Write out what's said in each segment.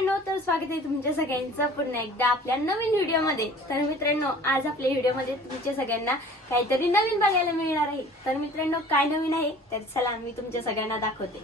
मित्रांनो तर स्वागत आहे तुमच्या सगळ्यांचं पुन्हा एकदा आपल्या नवीन व्हिडिओमध्ये. तर मित्रांनो आज आपल्या व्हिडिओमध्ये तुमच्या सगळ्यांना काहीतरी नवीन बघायला मिळणार आहे. तर मित्रांनो काय नवीन आहे? तर चला मी तुमच्या सगळ्यांना दाखवते.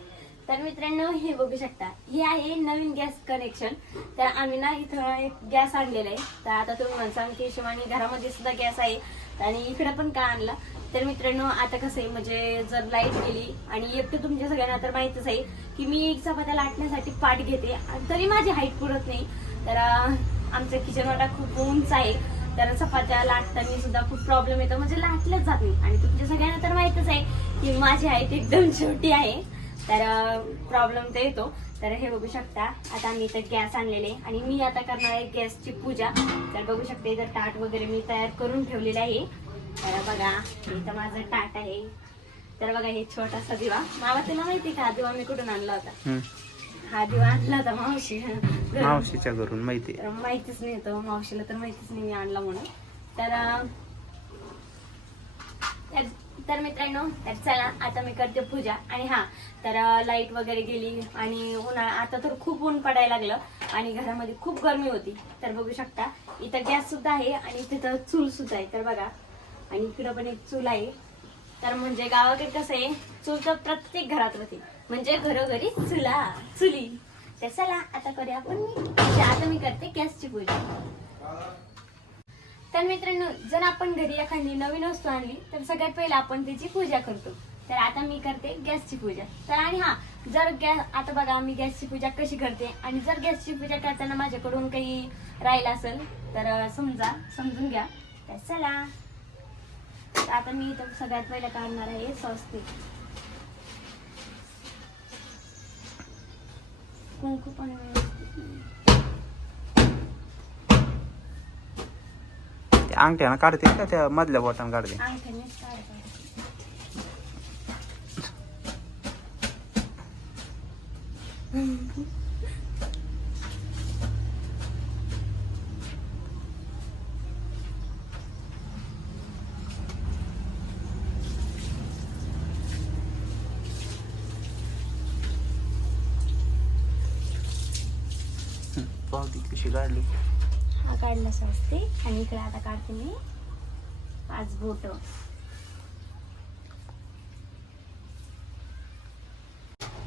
तर मित्रांनो हे बघू शकता. हे आहे नवीन गॅस कनेक्शन. तर आम्ही ना इथं एक गॅस आणलेला आहे. तर आता तुम्ही म्हणसान की शिवानी घरामध्ये सुद्धा गॅस आहे. आणि इकडं पण का आणला? तर मित्रांनो आता कसं आहे म्हणजे जर लाइट गेली आणि एकटं तुमच्या सगळ्यांना तर माहितच आहे की मी एक चपात्या लाटण्यासाठी पाठ घेते आणि तरी माझी हाईट पुरत नाही. तर आमचं किचन वाटा खूप उंच आहे. तर चपात्या लाटताना सुद्धा खूप प्रॉब्लेम येतो. म्हणजे लाटलंच जात नाही. आणि तुमच्या सगळ्यांना तर माहितच आहे की माझी हाईट एकदम छोटी आहे. तर प्रॉब्लेम तर येतो. तर हे बघू शकता आता मी इथं गॅस आणलेले आहे. आणि मी आता करणार आहे गॅसची पूजा. तर बघू शकते इथं ताट वगैरे मी तयार करून ठेवलेलं आहे. तर बघा इथं माझं ताट आहे. तर बघा हे छोटासा दिवा. मावा तुला माहिती का? हा दिवा मी कुठून आणला होता? हम्म. हा दिवा आणला होता मावशी. मावशीच्या घरून माहिती तर माहितीच नाही होतं मावशीला तर माहितीच नाही मी आणला म्हणून. तर अं, तर- तर मित्रांनो तर चला आता मी करते पूजा. आणि हा तर लाइट वगैरे गेली आणि उन्हाळा आता तर खूप ऊन पडायला लागलं आणि घरामध्ये खूप गरमी होती. तर बघू शकता इथं गॅस सुद्धा आहे आणि तिथं चूल सुद्धा आहे. तर बघा आणि इकडं पण एक चूल आहे. तर म्हणजे गावाकडे कसं आहे चूल तर प्रत्येक घरात होती. म्हणजे घरोघरी चुला चुली. तर चला आता करूया आपण मी. म्हणजे आता मी करते गॅसची पूजा तर मित्रांनो जर आपण घरी एखादी नवीन वस्तू आणली तर सगळ्यात पहिला आपण त्याची पूजा करतो. तर आता मी करते गॅसची पूजा. तर आणि हा जर गॅस आता बघा मी गॅसची पूजा कशी करते. आणि जर गॅसची पूजा करताना माझ्याकडून काही राहिलं असेल तर समजा समजून घ्या. तर चला. तर आता मी इथं सगळ्यात पहिलं काढणार आहे स्वस्तिक कुंकू पण. ते अंगठ्यानं काढते का त्या मधल्या बोटानं काढते अंगठ्यानेच. हम्म. पाव ती कशी काढली? हा काढला असते आणि इकडे आता काढते मी. पाच बोट.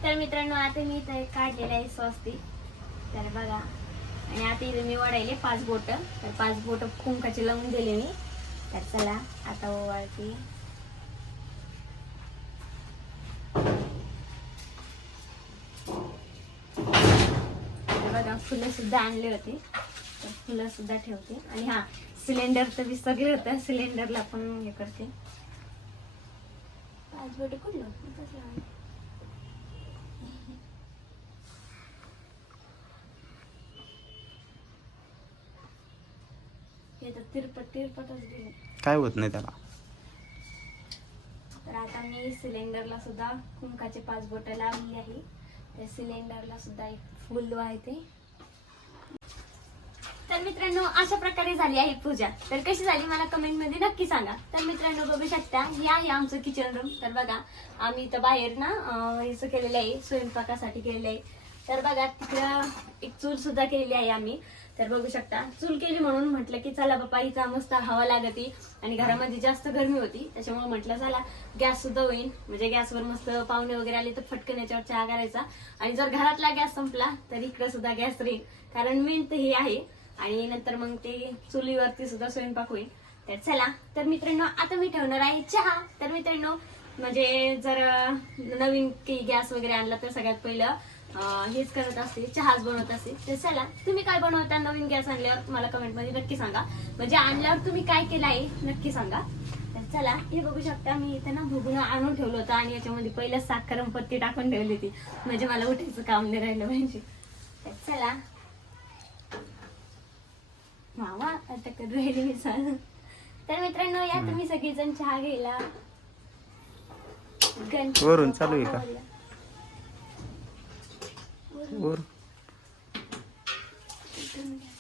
तर मित्रांनो आता मी इथं एक काढलेलं आहे स्वस्ती. तर बघा. आणि आता इथे मी वाढायले पाच बोट. तर पाच बोट खुंकाचे लावून दिले मी. तर चला आता ओवाळते. तर बघा फुलं सुद्धा आणले होते. तर फुलं सुद्धा ठेवते. आणि हा सिलेंडर तर विसरले होतं. सिलेंडरला पण हे करते. पाच बोट कुठलं? इथंच लावलं. हे तर तिरपट तिरपटच गेले. काय होत नाही त्याला? तर आता मी सिलेंडरला सुद्धा कुंकाचे पाच बोटं लावली आहे. त्या सिलेंडरला सुद्धा एक फुल वाहते तर मित्रांनो अशा प्रकारे झाली आहे पूजा. तर कशी झाली मला कमेंटमध्ये नक्की सांगा. तर मित्रांनो बघू शकता हे आहे आमचं किचन रूम तर बघा आम्ही इथं बाहेर ना अं, केलेलं आहे स्वयंपाकासाठी केलेलं आहे. तर बघा तिकडं एक चूल सुद्धा केलेली आहे आम्ही. तर बघू शकता चूल केली म्हणून म्हटलं की चला बाप्पा हिचा मस्त हवा लागते आणि घरामध्ये जास्त गरमी होती. त्याच्यामुळे म्हटलं चला गॅस सुद्धा होईल म्हणजे गॅसवर मस्त पाहुणे वगैरे आले तर फटकन याच्यावर चहा करायचा. आणि जर घरातला गॅस संपला तर इकडं सुद्धा गॅस राहील. कारण मेन तर हे आहे आणि नंतर मग ते चुलीवरती सुद्धा स्वयंपाक होईल. तर चला तर मित्रांनो आता मी ठेवणार आहे चहा. तर मित्रांनो म्हणजे जर नवीन काही गॅस वगैरे आणला तर सगळ्यात पहिलं हेच करत असते चहाच बनवत असते तर चला तुम्ही काय बनवता नवीन गॅस आणल्यावर मला कमेंटमध्ये नक्की सांगा. म्हणजे आणल्यावर तुम्ही काय केलं आहे नक्की सांगा. तर चला हे बघू शकता मी इथे ना भुगणं आणून ठेवलं होतं आणि याच्यामध्ये पहिलं साखरम पत्ती टाकून ठेवली होती. म्हणजे मला उठायचं काम नाही राहिलं म्हणजे. तर चला मावा आता करू राहिली मी सांग तर मित्रांनो या तुम्ही सगळेजण चहा घ्यायला. गणपती वरून चालू आहे का? बाप्पा वर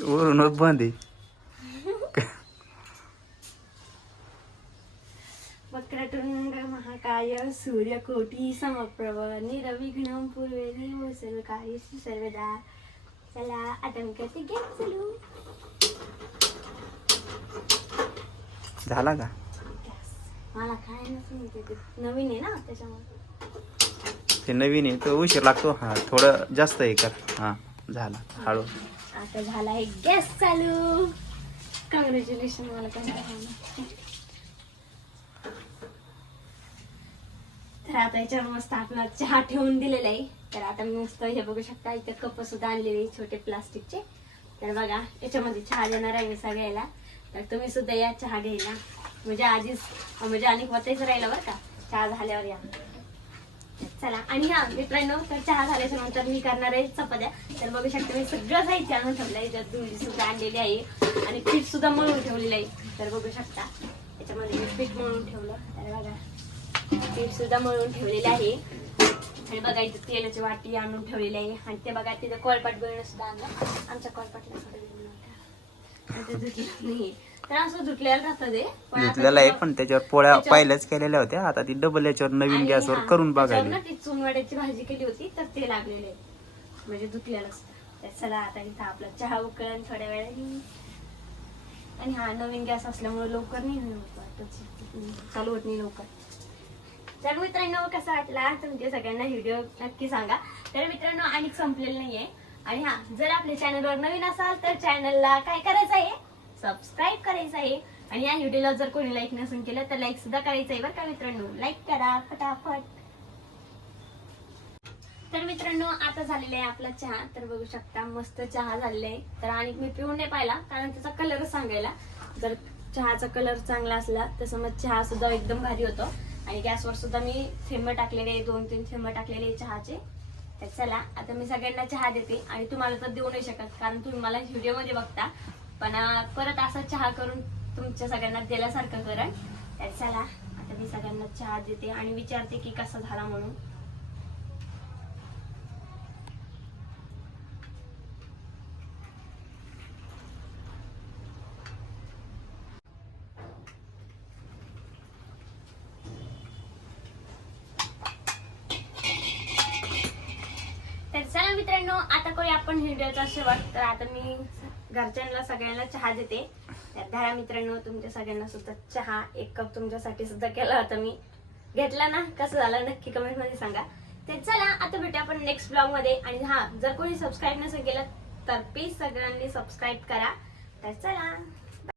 वरूनच बंद आहे. वक्रतुंड महाकाय सूर्यकोटी समप्रभ निरविघ्नं पूर्वे कार्येषु सर्वदा. चला आता मी करते गॅस चालू. झाला का? मला नवीन आहे ना त्याच्यामुळे. ते नवीन आहे तो उशीर लागतो. हा थोडं जास्त हे कर. हा झाला हळू. आता झाला आहे गॅस चालू. कॉंग्रॅच्युलेशन मला पण तर आता याच्यावर मस्त आपला चहा ठेवून दिलेला आहे. तर आता मी मस्त हे बघू शकता इथे कप सुद्धा आणलेले आहे छोटे प्लास्टिकचे तर बघा याच्यामध्ये चहा देणार आहे मी सगळ्याला. तर तुम्ही सुद्धा या चहा घ्यायला. म्हणजे आधीच म्हणजे आणि होतेच राहिलं बरं का. चहा झाल्यावर या. चला आणि हा मित्रांनो तर चहा झाल्याच्यानंतर मी करणार आहे चपात्या. तर बघू शकता मी सगळं साहित्य आणून ठेवलं आहे ज्यात धुळी सुद्धा आणलेली आहे. आणि पीठ सुद्धा मळून ठेवलेलं आहे. तर बघू शकता त्याच्यामध्ये मी पीठ मळून ठेवलं. तर बघा पीठ सुद्धा मळून ठेवलेलं आहे. आणि बघा इथं तेलाची वाटी आणून ठेवलेली आहे. आणि ते बघा तिथं कोळपाट गळणं सुद्धा आणलं. आमच्या कोळपाटला सुद्धा गळणं नव्हतं. आणि ते धुतलं नाही तर असं धुतलेलं राहतं ते. पण आता धुतलेला आहे ते- पण त्याच्यावर पोळ्या त्याच्यावर- पहिल्याच केलेल्या होत्या. आता ती डबल याच्यावर नवीन आणि गॅसवर हा, करून त्याच्यावर बघायला. ना ती चुनवड्याची भाजी केली होती तर ते लागलेले म्हणजे धुतलेलं असतं. तर चला आता इथं आपला चहा उकळण थोड्या वेळाने. आणि हा नवीन गॅस असल्यामुळे लवकर नाही होत वाटत. चालू होत नाही लवकर. तर मित्रांनो कसा वाटला? तुमच्या सगळ्यांना व्हिडिओ नक्की सांगा. तर मित्रांनो आणि संपलेलं नाहीये. आणि हा जर आपल्या चॅनलवर नवीन असाल तर चॅनलला काय करायचं आहे? सबस्क्राईब करायचं आहे. आणि या व्हिडिओला जर कोणी लाईक नसून केलं तर लाईक सुद्धा करायचं आहे बरं का मित्रांनो? लाईक करा फटाफट. तर मित्रांनो आता झालेला आहे आपला चहा. तर बघू शकता मस्त चहा झालेला आहे. तर आणि मी पिऊन नाही पाहिला कारण त्याचा कलरच सांगायला. जर चहाचा कलर चांगला असला तसं मग चहा सुद्धा एकदम भारी होतो. आणि गॅसवर सुद्धा मी थेंब टाकलेले आहे दोन तीन थेंब टाकलेले आहे चहाचे. तर चला आता मी सगळ्यांना चहा देते आणि तुम्हाला तर देऊ नाही शकत कारण तुम्ही मला व्हिडिओमध्ये बघता. पण परत असा चहा करून तुमच्या सगळ्यांना दिल्यासारखं करण तर चला आता मी सगळ्यांना चहा देते आणि विचारते की कसा झाला म्हणून तर चला मित्रांनो आता करूया आपण व्हिडिओचा शेवट. तर आता मी घरच्यांना सगळ्यांना चहा देते. तर मित्रांनो तुमच्या सगळ्यांना सुद्धा चहा. एक कप तुमच्यासाठी सुद्धा केला होता मी. घेतला ना? कसं झालं नक्की कमेंटमध्ये सांगा. तर चला आता भेटूया आपण नेक्स्ट ब्लॉगमध्ये. आणि हा जर कोणी सबस्क्राईब नसेल केलं तर प्लीज सगळ्यांनी सबस्क्राईब करा. तर चला.